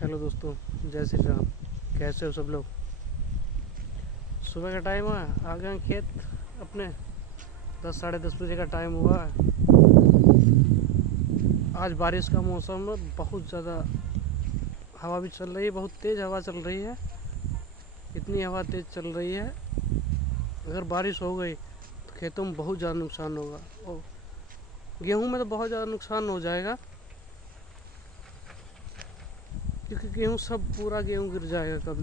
Hello दोस्तों, जय श्री राम। कैसे हो सब लोग? सुबह का टाइम है, आ गए हैं खेत अपने। 10 साढ़े 10 बजे का टाइम हुआ है। आज बारिश का मौसम है, बहुत ज़्यादा हवा भी चल रही है, बहुत तेज़ हवा चल रही है। इतनी हवा तेज़ चल रही है, अगर बारिश हो गई तो खेतों में बहुत ज़्यादा नुकसान होगा। और गेहूं में तो बहुत ज़्यादा नुकसान हो जाएगा, क्योंकि गेहूं सब पूरा गेहूं गिर जाएगा। कभी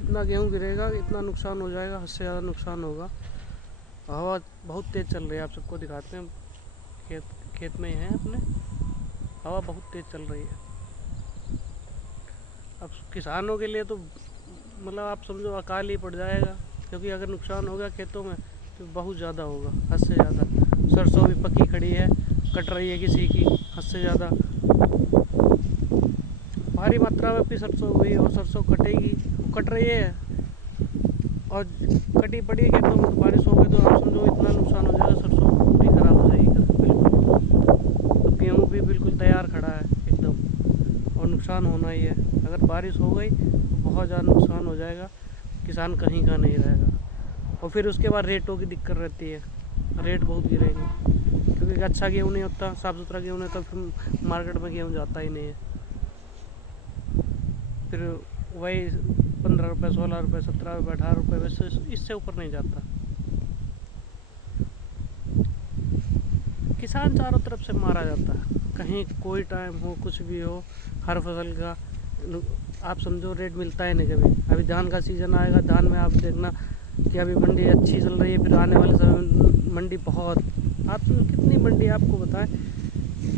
इतना गेहूं गिरेगा, इतना नुकसान हो जाएगा, हद से ज़्यादा नुकसान होगा। हवा बहुत तेज़ चल रही है, आप सबको दिखाते हैं। खेत खेत में ही हैं अपने। हवा बहुत तेज़ चल रही है। अब किसानों के लिए तो मतलब आप समझो अकाल ही पड़ जाएगा, क्योंकि अगर नुकसान हो गया खेतों में तो बहुत ज़्यादा होगा, हद से ज़्यादा। सरसों भी पकी खड़ी है, कट रही है किसी की, हद से ज़्यादा। भारी मात्रा में अपनी सरसों हुई और सरसों कटेगी, कट रही है और कटी पड़ी है खेतों में। तो बारिश हो गई तो आप समझो इतना नुकसान हो जाएगा, सरसों पूरी ख़राब हो जाएगी बिल्कुल। तो गेहूँ भी बिल्कुल तैयार खड़ा है एकदम, और नुकसान होना ही है। अगर बारिश हो गई तो बहुत ज़्यादा नुकसान हो जाएगा, किसान कहीं का नहीं रहेगा। और फिर उसके बाद रेटों की दिक्कत रहती है, रेट बहुत गिरेंगे, क्योंकि अच्छा गेहूँ नहीं होता, साफ़ सुथरा गेहूँ नहीं होता, फिर मार्केट में गेहूँ जाता ही नहीं है। फिर वही 15 रुपये, 16 रुपये, 17 रुपये, 18 रुपये, वैसे इससे ऊपर नहीं जाता। किसान चारों तरफ से मारा जाता है, कहीं कोई टाइम हो, कुछ भी हो, हर फसल का आप समझो रेट मिलता ही नहीं कभी। अभी धान का सीज़न आएगा, धान में आप देखना कि अभी मंडी अच्छी चल रही है, फिर आने वाले समय में मंडी बहुत, आप कितनी मंडी आपको बताएं,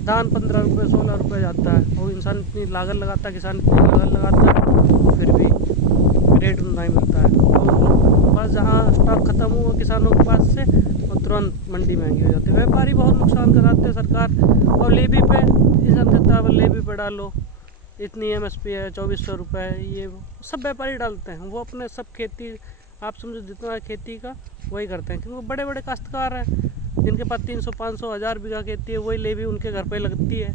धान 15 रुपये, 16 रुपये जाता है। और इंसान इतनी लागत लगाता है, किसान इतनी लागत लगाता है, फिर भी रेट नहीं मिलता है। और बस जहाँ स्टॉक ख़त्म हुआ किसानों के पास से, और तुरंत मंडी महंगी हो जाती है। व्यापारी बहुत नुकसान कराते हैं, सरकार और लेवी पे इंसान कहता है लेवी पे डालो, इतनी MSP है, 2400 रुपये है, ये वो सब व्यापारी डालते हैं। वो अपने सब खेती, आप समझो जितना खेती का वही करते हैं, क्योंकि बड़े बड़े काश्तकार हैं जिनके पास 300, 500, 1000 बीघा खेती है, वही लेवी उनके घर पे लगती है,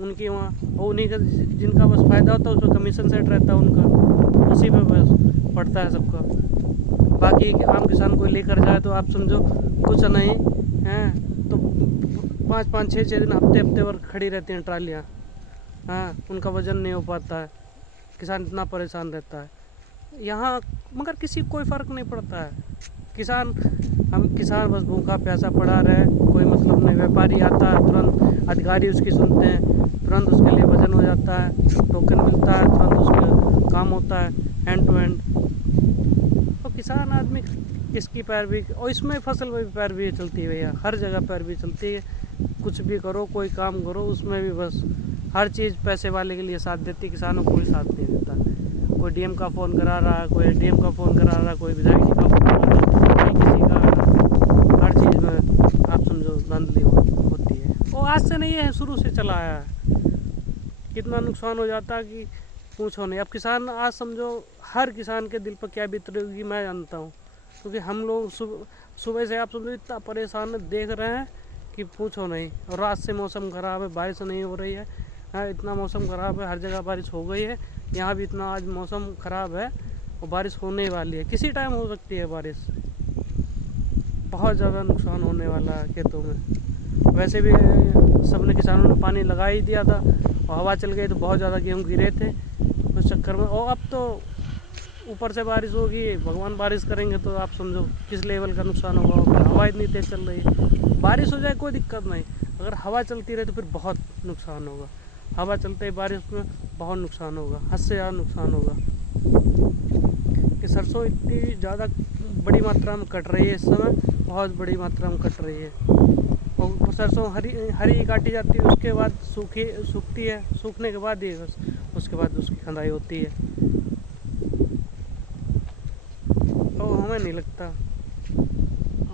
उनकी वहाँ। और उन्हीं का जिनका बस फ़ायदा होता है, उस पर कमीशन सेट रहता है उनका, उसी पे बस पड़ता है सबका। बाकी आम किसान कोई लेकर जाए तो आप समझो कुछ नहीं हैं, तो 5-5, 6-6 दिन, हफ्ते हफ्ते भर खड़ी रहती हैं ट्रालियाँ। हाँ, उनका वज़न नहीं हो पाता है, किसान इतना परेशान रहता है यहाँ। मगर किसी को कोई फ़र्क नहीं पड़ता है। किसान बस भूखा प्यासा पड़ा रहे, कोई मतलब नहीं। व्यापारी आता है, तुरंत अधिकारी उसकी सुनते हैं, तुरंत उसके लिए वज़न हो जाता है, टोकन मिलता है, तुरंत उसका काम होता है हैंड टू हैंड। और किसान आदमी किसकी पैरवी, और इसमें फसल में भी पैरवी चलती है भैया, हर जगह पैरवी चलती है। कुछ भी करो, कोई काम करो, उसमें भी बस हर चीज़ पैसे वाले के लिए साथ देती, किसानों को कोई साथ नहीं देता। कोई DM का फ़ोन करा रहा है, कोई DM का फ़ोन करा रहा है, कोई विधायक जी का फ़ोन, कोई किसी का, हर चीज़ में आप समझो धांधली होती है। और आज से नहीं है, शुरू से चला आया है। कितना नुकसान हो जाता है कि पूछो नहीं। अब किसान आज समझो, हर किसान के दिल पर क्या बीत रही होगी मैं जानता हूँ, क्योंकि हम लोग सुबह से आप समझो इतना परेशान देख रहे हैं कि पूछो नहीं। और रात से मौसम ख़राब है, बारिश नहीं हो रही है। हाँ, इतना मौसम ख़राब है, हर जगह बारिश हो गई है, यहाँ भी इतना आज मौसम ख़राब है और बारिश होने वाली है, किसी टाइम हो सकती है बारिश। बहुत ज़्यादा नुकसान होने वाला है खेतों में। वैसे भी सबने किसानों ने पानी लगा ही दिया था, और हवा चल गई तो बहुत ज़्यादा गेहूँ गिरे थे उस चक्कर में। और अब तो ऊपर से बारिश होगी, भगवान बारिश करेंगे तो आप समझो किस लेवल का नुकसान होगा। हवा इतनी तेज़ चल रही है, बारिश हो जाए कोई दिक्कत नहीं, अगर हवा चलती रहे तो फिर बहुत नुकसान होगा। हवा चलते ही बारिश में बहुत नुकसान होगा, हद से ज़्यादा नुकसान होगा। कि सरसों इतनी ज़्यादा बड़ी मात्रा में कट रही है इस समय, बहुत बड़ी मात्रा में कट रही है। और सरसों हरी काटी जाती है, उसके बाद सूखती है, सूखने के बाद ही बस उसके बाद उसकी खंदाई होती है। तो हमें नहीं लगता,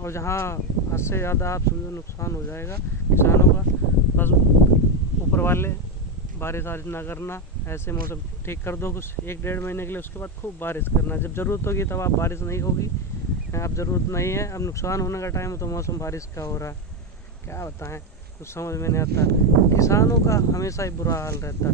और जहाँ हद से ज़्यादा आप समझो नुकसान हो जाएगा किसानों का, बस ऊपर वाले बारिश आज ना करना, ऐसे मौसम ठीक कर दो कुछ 1-1.5 महीने के लिए, उसके बाद खूब बारिश करना। जब ज़रूरत होगी तब आप बारिश नहीं होगी, अब ज़रूरत नहीं है, अब नुकसान होने का टाइम है तो मौसम बारिश का हो रहा है। क्या बताएं, कुछ समझ में नहीं आता। किसानों का हमेशा ही बुरा हाल रहता है।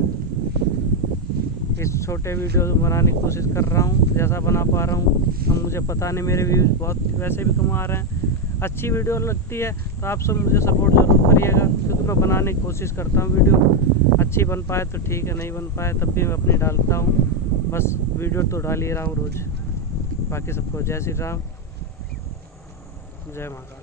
इस छोटे वीडियो बनाने की कोशिश कर रहा हूँ, जैसा बना पा रहा हूँ। अब मुझे पता नहीं, मेरे व्यूज़ बहुत वैसे भी कम आ रहे हैं। अच्छी वीडियो लगती है तो आप सब मुझे सपोर्ट ज़रूर करिएगा, क्योंकि मैं बनाने की कोशिश करता हूँ। वीडियो अच्छी बन पाए तो ठीक है, नहीं बन पाए तब भी मैं अपनी डालता हूँ। बस वीडियो तो डाल ही रहा हूँ रोज़। बाकी सबको जय श्री राम, जय महाकाल।